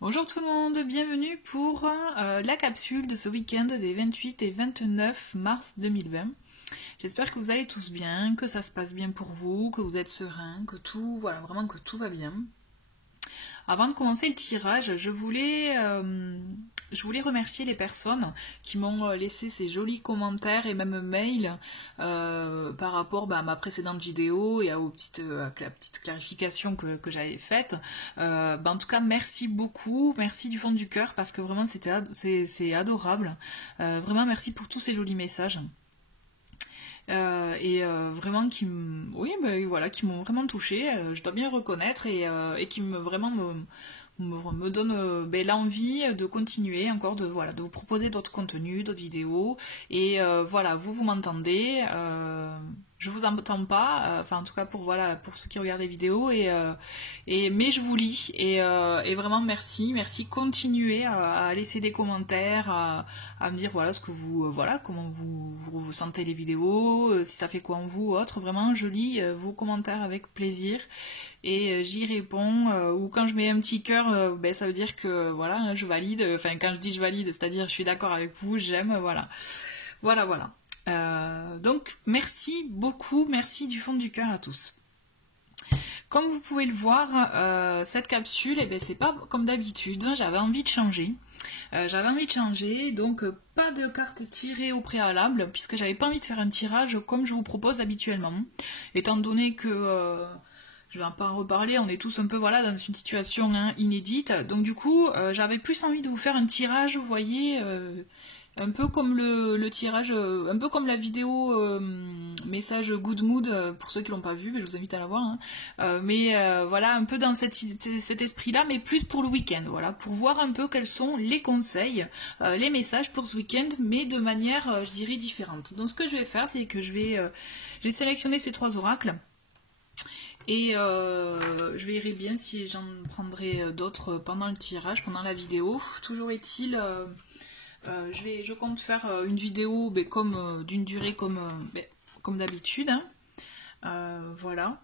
Bonjour tout le monde, bienvenue pour la capsule de ce week-end des 28 et 29 mars 2020. J'espère que vous allez tous bien, que ça se passe bien pour vous, que vous êtes serein, que tout, voilà, vraiment que tout va bien. Avant de commencer le tirage, je voulais remercier les personnes qui m'ont laissé ces jolis commentaires et même mails par rapport à ma précédente vidéo et à la petite clarification que j'avais faite. En tout cas, merci beaucoup, merci du fond du cœur parce que vraiment c'est adorable. Vraiment merci pour tous ces jolis messages. Vraiment oui, voilà, qui m'ont vraiment touché, je dois bien le reconnaître, et qui me donne l'envie de continuer encore, de vous proposer d'autres contenus, d'autres vidéos. Et voilà, vous m'entendez, je vous entends pas, enfin en tout cas pour ceux qui regardent les vidéos, mais je vous lis, et vraiment merci, continuez à laisser des commentaires, à me dire voilà ce que comment vous sentez les vidéos, si ça fait quoi en vous, autre. Vraiment, je lis vos commentaires avec plaisir, et j'y réponds. Ou quand je mets un petit cœur, ça veut dire que voilà, je valide. Enfin, quand je dis je valide, c'est-à-dire je suis d'accord avec vous, j'aime, voilà. Donc merci beaucoup, merci du fond du cœur à tous. Comme vous pouvez le voir, cette capsule, c'est pas comme d'habitude, j'avais envie de changer. Donc pas de cartes tirées au préalable, puisque j'avais pas envie de faire un tirage comme je vous propose habituellement. Étant donné que, je vais pas en reparler, on est tous un peu dans une situation inédite. Donc du coup, j'avais plus envie de vous faire un tirage, vous voyez, un peu comme le tirage, un peu comme la vidéo message Good Mood, pour ceux qui l'ont pas vu, mais je vous invite à la voir. Voilà, un peu dans cet esprit-là, mais plus pour le week-end, voilà, pour voir un peu quels sont les conseils, les messages pour ce week-end, mais de manière, je dirais, différente. Donc ce que je vais faire, c'est que je vais sélectionner ces trois oracles. Et je verrai bien si j'en prendrai d'autres pendant le tirage, pendant la vidéo. Toujours est-il, je compte faire une vidéo d'une durée comme d'habitude. Voilà.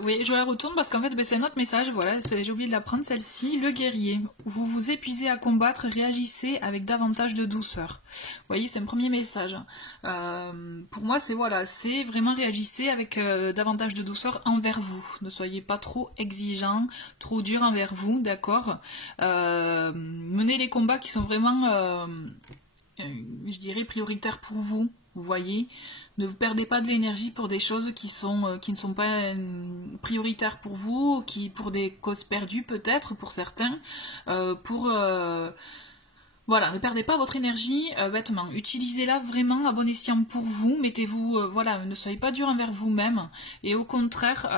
Oui, je la retourne parce qu'en fait, c'est un autre message. Voilà, j'ai oublié de la prendre, celle-ci. Le guerrier. Vous vous épuisez à combattre, réagissez avec davantage de douceur. Vous voyez, c'est un premier message. Pour moi, c'est vraiment réagissez avec davantage de douceur envers vous. Ne soyez pas trop exigeant, trop dur envers vous, d'accord. Menez les combats qui sont vraiment, je dirais, prioritaires pour vous. Vous voyez, ne vous perdez pas de l'énergie pour des choses qui ne sont pas prioritaires pour vous, pour des causes perdues peut-être pour certains. Voilà, ne perdez pas votre énergie bêtement. Utilisez-la vraiment à bon escient pour vous. Mettez-vous, ne soyez pas dur envers vous-même, et au contraire,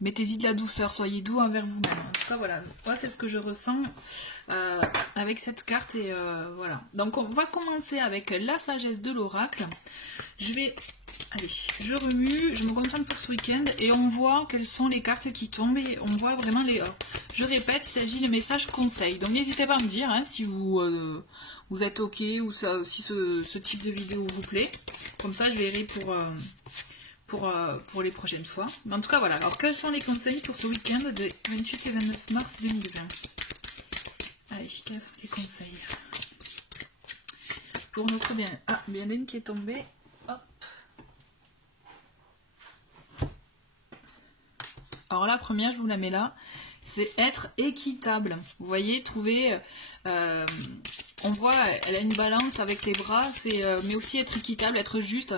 mettez-y de la douceur, soyez doux envers vous-même. En tout cas, voilà, moi c'est ce que je ressens avec cette carte, et voilà. Donc on va commencer avec la sagesse de l'oracle. Je remue, je me concentre pour ce week-end, et on voit quelles sont les cartes qui tombent, et on voit vraiment je répète, il s'agit de messages conseils. Donc n'hésitez pas à me dire si vous êtes ok, ou si ce type de vidéo vous plaît. Comme ça, je verrai pour les prochaines fois. Mais en tout cas, voilà. Alors, quels sont les conseils pour ce week-end de 28 et 29 mars 2020? Allez, quels sont les conseils pour notre bien? Ah, bien qui est tombé. Hop. Alors, la première, je vous la mets là. C'est être équitable. Vous voyez, trouver... on voit, elle a une balance avec les bras, mais aussi être équitable, être juste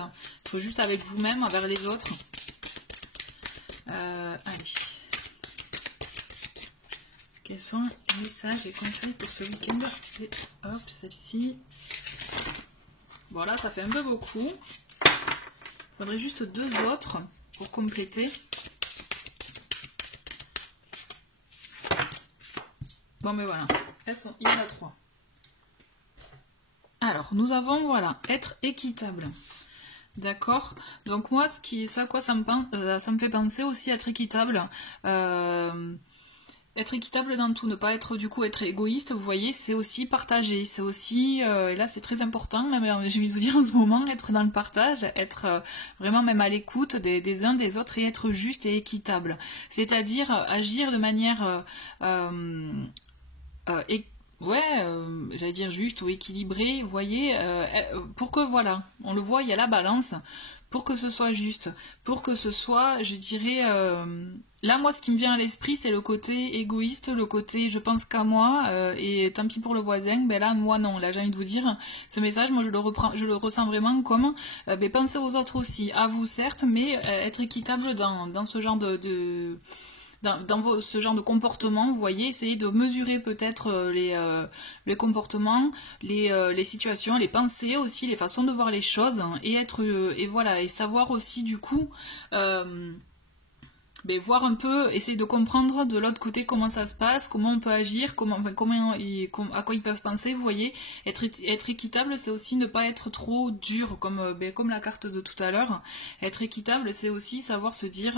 avec vous-même, envers les autres. Allez. Quels sont les messages et conseils pour ce week-end? Hop, celle-ci. Bon, là, ça fait un peu beaucoup. Il faudrait juste deux autres pour compléter. Bon, mais voilà. Il y en a trois. Alors, nous avons, voilà, être équitable. D'accord. Donc moi, ça à quoi ça me fait penser aussi, être équitable. Être équitable dans tout, ne pas être du coup être égoïste, vous voyez, c'est aussi partager, c'est aussi, et là c'est très important, même j'ai envie de vous dire en ce moment, être dans le partage, être vraiment même à l'écoute des uns des autres et être juste et équitable. C'est-à-dire agir de manière ouais, j'allais dire juste ou équilibré, vous voyez, pour que voilà, on le voit, il y a la balance, pour que ce soit juste, pour que ce soit, je dirais, là moi ce qui me vient à l'esprit c'est le côté égoïste, le côté je pense qu'à moi, et tant pis pour le voisin, ben là moi non, là j'ai envie de vous dire, ce message moi je le ressens vraiment comme, ben, pensez aux autres aussi, à vous certes, mais être équitable dans ce genre ce genre de comportement, vous voyez, essayez de mesurer peut-être les comportements, les situations, les pensées aussi, les façons de voir les choses, hein, et être et voilà, et savoir aussi du coup ben, voir un peu, essayer de comprendre de l'autre côté comment ça se passe, comment on peut agir, à quoi ils peuvent penser, vous voyez. Être équitable, c'est aussi ne pas être trop dur, comme la carte de tout à l'heure. Être équitable, c'est aussi savoir se dire...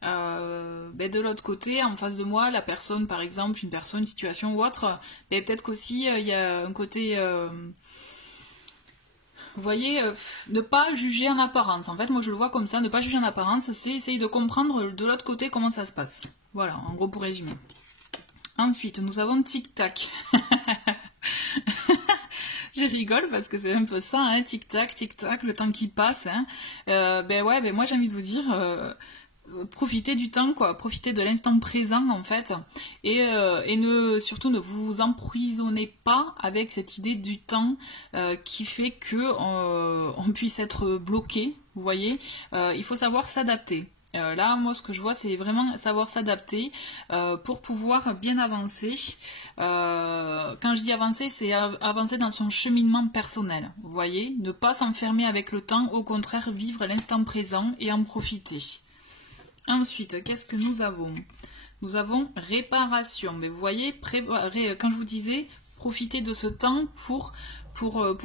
ben de l'autre côté, en face de moi, la personne, par exemple, une situation ou autre, ben peut-être qu'aussi il y a un côté, vous voyez, ne pas juger en apparence. En fait, moi je le vois comme ça, ne pas juger en apparence, c'est essayer de comprendre de l'autre côté comment ça se passe. Voilà, en gros pour résumer. Ensuite, nous avons tic-tac. Je rigole parce que c'est un peu ça, hein, tic-tac, le temps qui passe. Hein. Ben ouais, ben moi j'ai envie de vous dire, profitez du temps, quoi, profitez de l'instant présent en fait, et surtout ne vous emprisonnez pas avec cette idée du temps qui fait que on puisse être bloqué, vous voyez, il faut savoir s'adapter. Là, moi, ce que je vois, c'est vraiment savoir s'adapter pour pouvoir bien avancer. Quand je dis avancer, c'est avancer dans son cheminement personnel. Vous voyez, ne pas s'enfermer avec le temps, au contraire, vivre l'instant présent et en profiter. Ensuite, qu'est-ce que nous avons? Nous avons réparation. Mais vous voyez, quand je vous disais, profitez de ce temps pour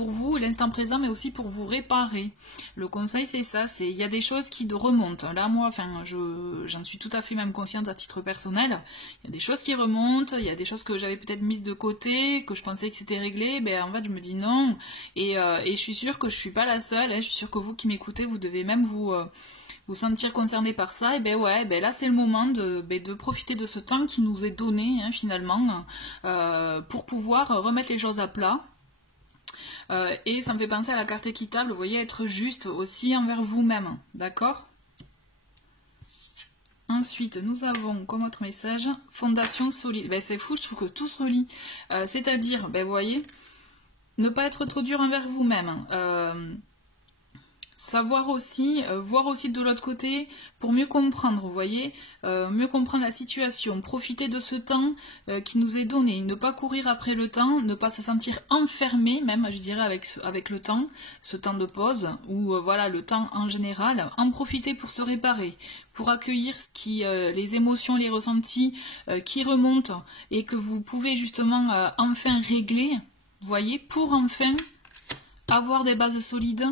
vous, l'instant présent, mais aussi pour vous réparer. Le conseil, c'est ça, il y a des choses qui remontent. Là, moi, enfin, j'en suis tout à fait même consciente à titre personnel. Il y a des choses qui remontent, il y a des choses que j'avais peut-être mises de côté, que je pensais que c'était réglé, ben en fait, je me dis non. Et je suis sûre que je suis pas la seule, hein, je suis sûre que vous qui m'écoutez, vous devez même vous sentir concerné par ça, et ben ouais, ben là c'est le moment de profiter de ce temps qui nous est donné, hein, finalement, pour pouvoir remettre les choses à plat. Et ça me fait penser à la carte équitable, vous voyez, être juste aussi envers vous-même, d'accord? Ensuite, nous avons comme autre message, fondation solide. Ben c'est fou, je trouve que tout se relie. C'est-à-dire, ben vous voyez, ne pas être trop dur envers vous-même. Savoir aussi, voir aussi de l'autre côté pour mieux comprendre, vous voyez, mieux comprendre la situation, profiter de ce temps qui nous est donné, ne pas courir après le temps, ne pas se sentir enfermé, même je dirais avec le temps, ce temps de pause, ou voilà, le temps en général, en profiter pour se réparer, pour accueillir les émotions, les ressentis qui remontent et que vous pouvez justement enfin régler, vous voyez, pour enfin avoir des bases solides,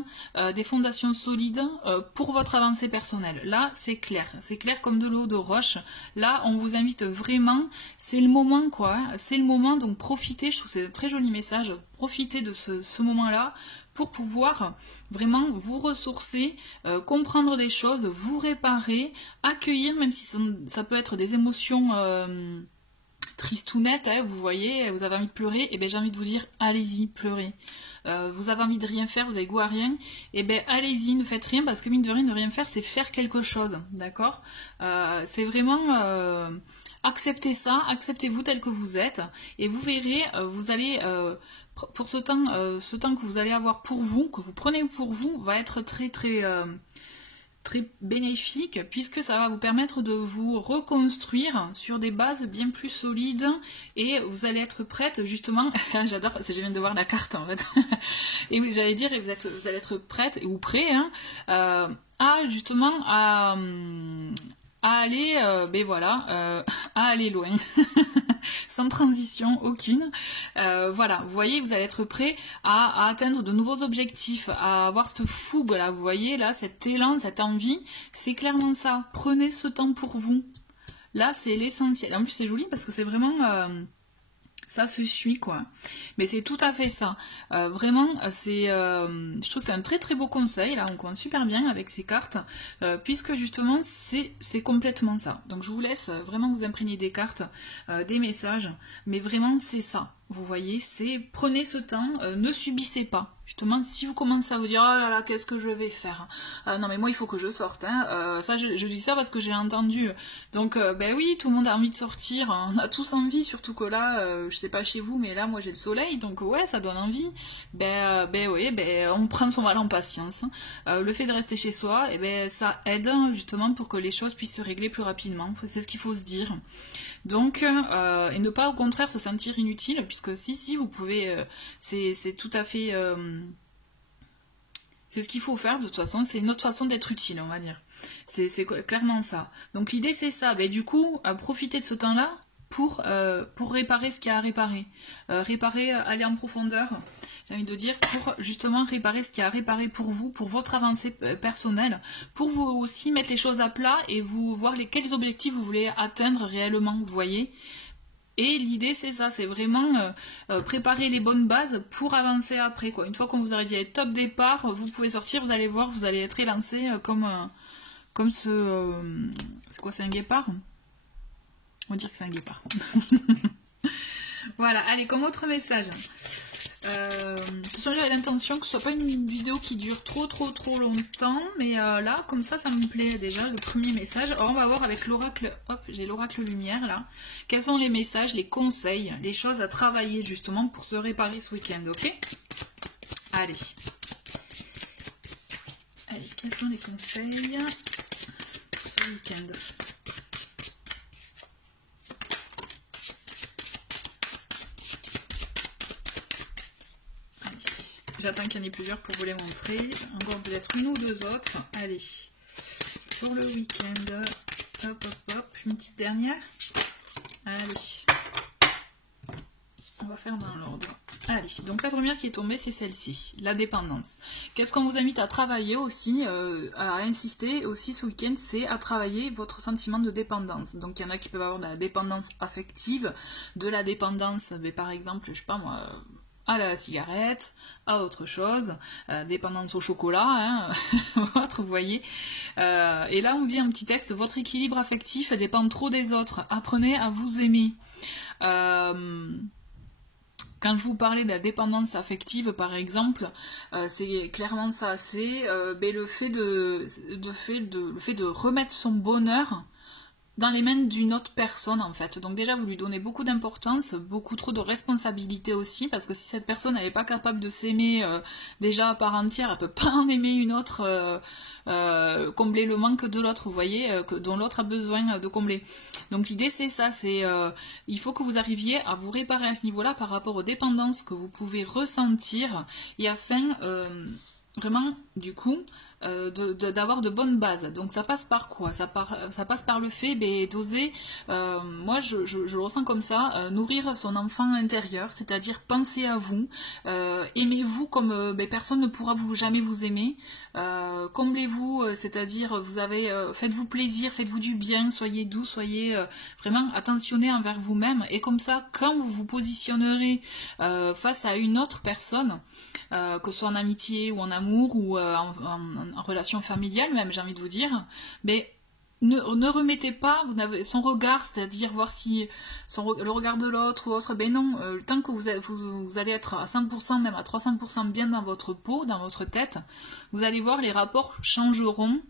des fondations solides pour votre avancée personnelle. Là, c'est clair comme de l'eau de roche. Là, on vous invite vraiment, c'est le moment quoi, c'est le moment, donc profitez, je trouve que c'est un très joli message, profitez de ce moment-là pour pouvoir vraiment vous ressourcer, comprendre des choses, vous réparer, accueillir, même si ça peut être des émotions tristounettes, hein, vous voyez, vous avez envie de pleurer, et bien j'ai envie de vous dire, allez-y, pleurez. Vous avez envie de rien faire, vous avez goût à rien, et bien allez-y, ne faites rien, parce que mine de rien, ne rien faire, c'est faire quelque chose, d'accord? C'est vraiment acceptez ça, acceptez-vous tel que vous êtes, et vous verrez, vous allez pour ce temps que vous allez avoir pour vous, que vous prenez pour vous, va être très très très bénéfique, puisque ça va vous permettre de vous reconstruire sur des bases bien plus solides, et vous allez être prête justement, j'adore, je viens de voir la carte en fait, et oui, j'allais dire, vous allez être prête ou prêt, hein, à justement à aller, ben voilà, à aller loin, sans transition aucune. Voilà, vous voyez, vous allez être prêt à atteindre de nouveaux objectifs, à avoir cette fougue là, vous voyez là, cet élan, cette envie, c'est clairement ça. Prenez ce temps pour vous. Là, c'est l'essentiel. En plus, c'est joli parce que c'est vraiment... ça se suit quoi. Mais c'est tout à fait ça. Vraiment, je trouve que c'est un très très beau conseil. Là, on commence super bien avec ces cartes, puisque justement, c'est complètement ça. Donc, je vous laisse vraiment vous imprégner des cartes, des messages. Mais vraiment, c'est ça. Vous voyez, c'est prenez ce temps, ne subissez pas. Justement, si vous commencez à vous dire oh là là, qu'est-ce que je vais faire, non mais moi il faut que je sorte. Ça, je dis ça parce que j'ai entendu. Donc, ben oui, tout le monde a envie de sortir. On a tous envie, surtout que là, je sais pas chez vous, mais là, moi j'ai le soleil, donc ouais, ça donne envie. Oui, on prend son mal en patience. Le fait de rester chez soi, ça aide justement pour que les choses puissent se régler plus rapidement. C'est ce qu'il faut se dire. Donc, et ne pas au contraire se sentir inutile, puisque si, vous pouvez, c'est tout à fait, c'est ce qu'il faut faire de toute façon, c'est une autre façon d'être utile, on va dire. C'est clairement ça. Donc l'idée c'est ça, du coup, profiter de ce temps-là pour réparer ce qu'il y a à réparer. Aller en profondeur, j'ai envie de dire, pour justement réparer ce qu'il y a à réparer pour vous, pour votre avancée personnelle, pour vous aussi mettre les choses à plat et vous voir quels objectifs vous voulez atteindre réellement, vous voyez. Et l'idée c'est ça, c'est vraiment préparer les bonnes bases pour avancer après, quoi. Une fois qu'on vous aura dit allez, top départ, vous pouvez sortir, vous allez voir, vous allez être élancé comme ce... c'est quoi, c'est un guépard? On va dire que c'est un guépard. Voilà, allez, comme autre message. De toute façon, j'avais l'intention que ce soit pas une vidéo qui dure trop longtemps, mais là, comme ça me plaît déjà, le premier message. Alors, on va voir avec l'oracle, hop, j'ai l'oracle lumière là. Quels sont les messages, les conseils, les choses à travailler justement pour se réparer ce week-end, ok? Allez. Allez, quels sont les conseils pour ce week-end? J'attends qu'il y en ait plusieurs pour vous les montrer. Encore peut-être une ou deux autres. Allez, pour le week-end, hop, une petite dernière. Allez, on va faire dans l'ordre. Allez, donc la première qui est tombée, c'est celle-ci, la dépendance. Qu'est-ce qu'on vous invite à travailler aussi, à insister aussi ce week-end, c'est à travailler votre sentiment de dépendance. Donc il y en a qui peuvent avoir de la dépendance affective, de la dépendance, mais par exemple, je sais pas moi... à la cigarette, à autre chose, dépendance au chocolat, hein, autre, vous voyez. Et là, on dit un petit texte, votre équilibre affectif dépend trop des autres. Apprenez à vous aimer. Quand je vous parlais de la dépendance affective, par exemple, c'est clairement ça. C'est le fait de remettre son bonheur dans les mains d'une autre personne en fait. Donc déjà vous lui donnez beaucoup d'importance, beaucoup trop de responsabilité aussi, parce que si cette personne n'est pas capable de s'aimer déjà à part entière, elle peut pas en aimer une autre, combler le manque de l'autre, vous voyez, dont l'autre a besoin de combler. Donc l'idée c'est ça, c'est il faut que vous arriviez à vous réparer à ce niveau-là par rapport aux dépendances que vous pouvez ressentir, et afin vraiment du coup d'avoir de bonnes bases. Donc ça passe par quoi? Ça passe par le fait d'oser, moi je le ressens comme ça, nourrir son enfant intérieur, c'est-à-dire penser à vous, aimez-vous comme personne ne pourra jamais vous aimer, comblez-vous, c'est-à-dire faites-vous plaisir, faites-vous du bien, soyez doux, soyez vraiment attentionnés envers vous-même, et comme ça quand vous vous positionnerez face à une autre personne, que ce soit en amitié ou en amour ou en relation familiale même, j'ai envie de vous dire, mais ne remettez pas son regard, c'est-à-dire voir si le regard de l'autre ou autre, non, tant que vous allez être à 100%, même à 300% bien dans votre peau, dans votre tête, vous allez voir les rapports changeront.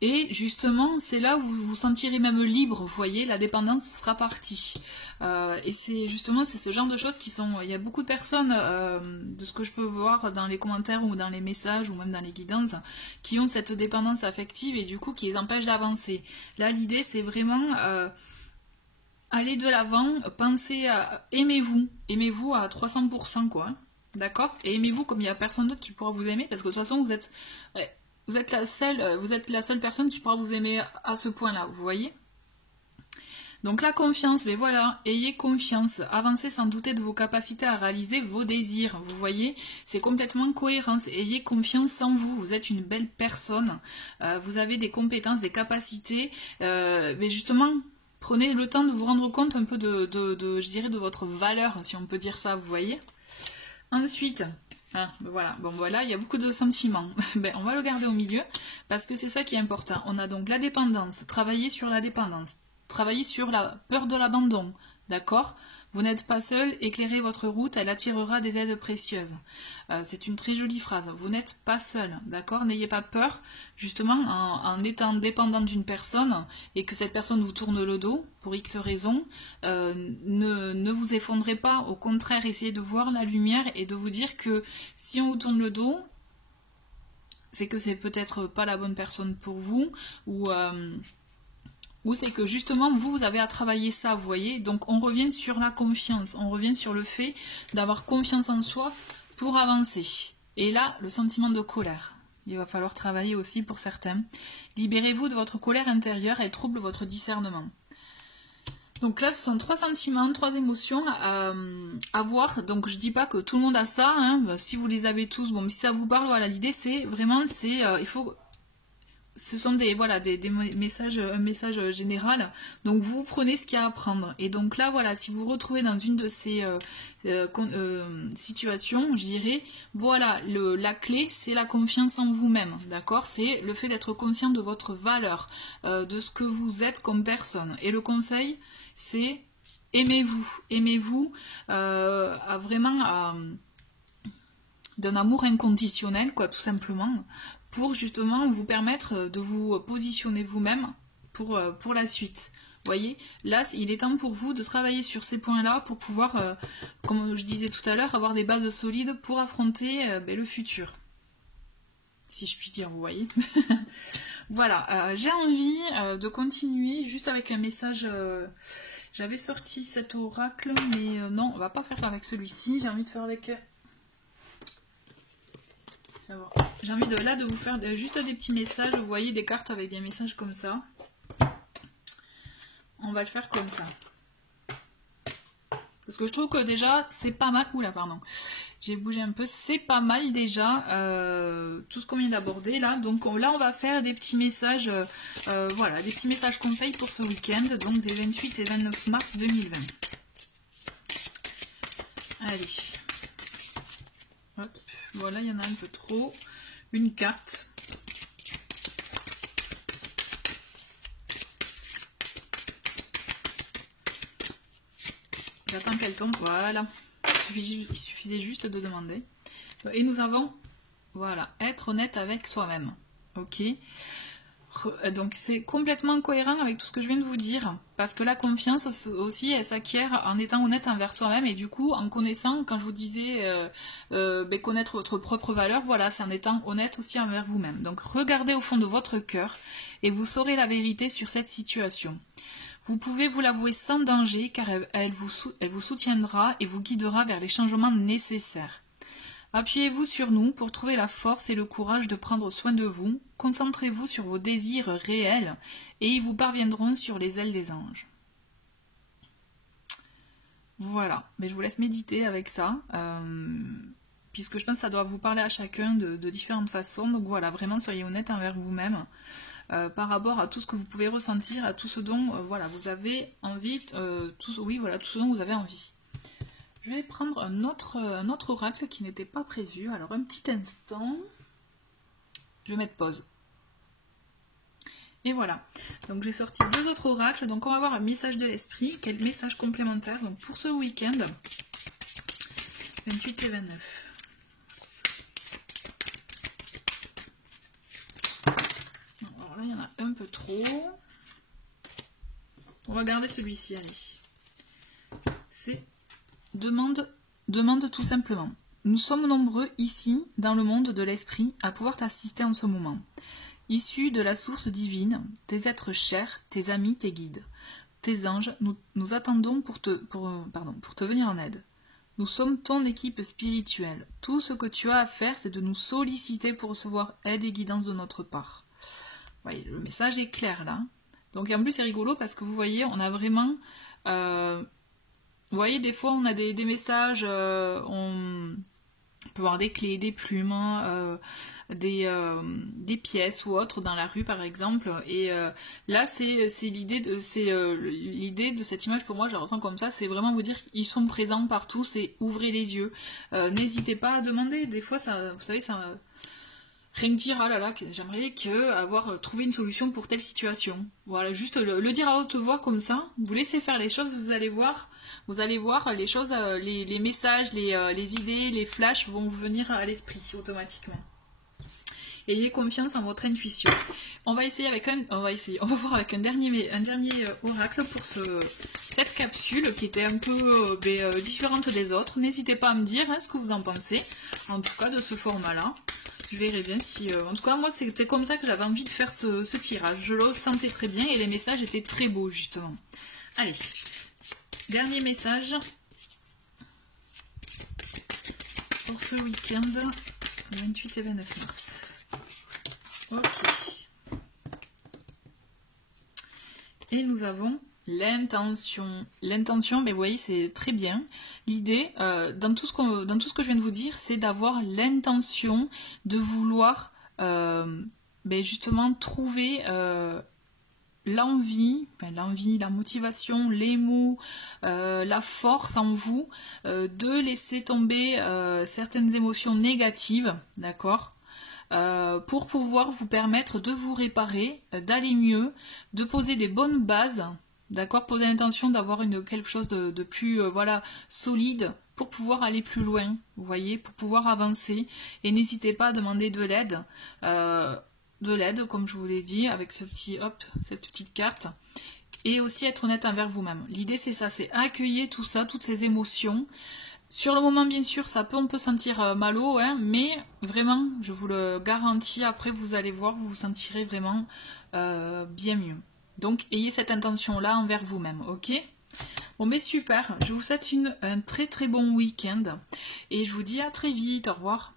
Et justement, c'est là où vous vous sentirez même libre, vous voyez, la dépendance sera partie. Et c'est ce genre de choses qui sont... Il y a beaucoup de personnes, de ce que je peux voir dans les commentaires ou dans les messages ou même dans les guidances, qui ont cette dépendance affective et du coup qui les empêche d'avancer. Là, l'idée, c'est vraiment... aller de l'avant, pensez à... Aimez-vous à 300%, quoi. D'accord? Et aimez-vous comme il n'y a personne d'autre qui pourra vous aimer, parce que de toute façon, vous êtes la seule personne qui pourra vous aimer à ce point-là, vous voyez? Donc la confiance, mais voilà, ayez confiance, avancez sans douter de vos capacités à réaliser vos désirs. Vous voyez, c'est complètement cohérent. Ayez confiance en vous, vous êtes une belle personne, vous avez des compétences, des capacités, mais justement, prenez le temps de vous rendre compte un peu je dirais, de votre valeur, si on peut dire ça, vous voyez. Ensuite, voilà, bon voilà, il y a beaucoup de sentiments. On va le garder au milieu, parce que c'est ça qui est important. On a donc la dépendance, travailler sur la dépendance. Travaillez sur la peur de l'abandon, d'accord? Vous n'êtes pas seul, éclairez votre route, elle attirera des aides précieuses. C'est une très jolie phrase. Vous n'êtes pas seul, d'accord? N'ayez pas peur, justement, en étant dépendant d'une personne et que cette personne vous tourne le dos, pour X raisons, ne vous effondrez pas. Au contraire, essayez de voir la lumière et de vous dire que si on vous tourne le dos, c'est que c'est peut-être pas la bonne personne pour vous, ou c'est que justement vous avez à travailler ça, vous voyez. Donc on revient sur la confiance, on revient sur le fait d'avoir confiance en soi pour avancer. Et là, le sentiment de colère, il va falloir travailler aussi pour certains. Libérez-vous de votre colère intérieure, elle trouble votre discernement. Donc là, ce sont 3 sentiments, 3 émotions à voir. Donc je dis pas que tout le monde a ça, hein. Si vous les avez tous, bon, mais si ça vous parle, voilà, l'idée c'est vraiment, il faut... Ce sont des messages, un message général. Donc vous prenez ce qu'il y a à prendre. Et donc là, voilà, si vous vous retrouvez dans une de ces situations, je dirais, voilà, la clé, c'est la confiance en vous-même, d'accord? C'est le fait d'être conscient de votre valeur, de ce que vous êtes comme personne. Et le conseil, c'est aimez-vous, vraiment d'un amour inconditionnel, quoi, tout simplement, pour justement vous permettre de vous positionner vous-même pour la suite. Vous voyez, là, il est temps pour vous de travailler sur ces points-là pour pouvoir, comme je disais tout à l'heure, avoir des bases solides pour affronter le futur. Si je puis dire, vous voyez. Voilà, j'ai envie de continuer juste avec un message. J'avais sorti cet oracle, mais non, on va pas faire ça avec celui-ci. J'ai envie de faire avec... J'ai envie de vous faire juste des petits messages. Vous voyez des cartes avec des messages comme ça. On va le faire comme ça. Parce que je trouve que déjà c'est pas mal. Oula, pardon. J'ai bougé un peu. C'est pas mal déjà tout ce qu'on vient d'aborder là. Donc là on va faire des petits messages. Voilà, des petits messages conseils pour ce week-end. Donc des 28 et 29 mars 2020. Allez. Hop. Voilà, il y en a un peu trop. Une carte. J'attends qu'elle tombe. Voilà. Il suffisait juste de demander. Et nous avons, voilà, être honnête avec soi-même. Ok. Donc c'est complètement cohérent avec tout ce que je viens de vous dire, parce que la confiance aussi, elle s'acquiert en étant honnête envers soi-même, et du coup en connaissant, quand je vous disais connaître votre propre valeur, voilà, c'est en étant honnête aussi envers vous-même. Donc regardez au fond de votre cœur et vous saurez la vérité sur cette situation. Vous pouvez vous l'avouer sans danger, car elle vous soutiendra et vous guidera vers les changements nécessaires. Appuyez-vous sur nous pour trouver la force et le courage de prendre soin de vous. Concentrez-vous sur vos désirs réels et ils vous parviendront sur les ailes des anges. Voilà, mais je vous laisse méditer avec ça, puisque je pense que ça doit vous parler à chacun de différentes façons. Donc voilà, vraiment soyez honnête envers vous-même par rapport à tout ce que vous pouvez ressentir, à tout ce dont voilà, vous avez envie, tout ce dont vous avez envie. Je vais prendre un autre oracle qui n'était pas prévu. Alors un petit instant. Je vais mettre pause. Et voilà. Donc j'ai sorti 2 autres oracles. Donc on va voir un message de l'esprit. Quel message complémentaire donc pour ce week-end 28 et 29. Alors là il y en a un peu trop. On va garder celui-ci, allez. C'est demande tout simplement. Nous sommes nombreux ici, dans le monde de l'esprit, à pouvoir t'assister en ce moment. Issus de la source divine, tes êtres chers, tes amis, tes guides, tes anges, nous attendons pour te venir en aide. Nous sommes ton équipe spirituelle. Tout ce que tu as à faire, c'est de nous solliciter pour recevoir aide et guidance de notre part. Voyez, le message est clair là. Donc et en plus c'est rigolo parce que vous voyez, on a vraiment... vous voyez, des fois on a des messages, on peut voir des clés, des plumes, des pièces ou autres dans la rue par exemple. Et là c'est l'idée de cette image, pour moi je la ressens comme ça, c'est vraiment vous dire qu'ils sont présents partout, c'est ouvrez les yeux. N'hésitez pas à demander, des fois ça, vous savez, ça... Rien que dire, ah là là, j'aimerais avoir trouvé une solution pour telle situation. Voilà, juste le dire à haute voix comme ça, vous laissez faire les choses, vous allez voir les choses, les messages, les idées, les flashs vont vous venir à l'esprit automatiquement. Ayez confiance en votre intuition. On va voir avec un dernier oracle pour cette capsule qui était un peu différente des autres. N'hésitez pas à me dire ce que vous en pensez, en tout cas de ce format-là. Je verrai bien si... en tout cas, moi, c'était comme ça que j'avais envie de faire ce tirage. Je le sentais très bien et les messages étaient très beaux, justement. Allez, dernier message pour ce week-end, 28 et 29 mars. Ok. Et nous avons l'intention. L'intention, mais vous voyez, c'est très bien. L'idée, dans tout ce que je viens de vous dire, c'est d'avoir l'intention de vouloir justement trouver l'envie, la motivation, les mots, la force en vous, de laisser tomber certaines émotions négatives, d'accord ? Pour pouvoir vous permettre de vous réparer, d'aller mieux, de poser des bonnes bases, d'accord, poser l'intention d'avoir quelque chose de plus solide pour pouvoir aller plus loin, vous voyez, pour pouvoir avancer. Et n'hésitez pas à demander de l'aide, comme je vous l'ai dit, avec cette petite carte. Et aussi être honnête envers vous-même. L'idée c'est ça, c'est accueillir tout ça, toutes ces émotions. Sur le moment, bien sûr, on peut sentir mal haut, mais vraiment, je vous le garantis, après vous allez voir, vous vous sentirez vraiment bien mieux. Donc, ayez cette intention-là envers vous-même, ok ? Bon, mais super, je vous souhaite un très très bon week-end, et je vous dis à très vite, au revoir.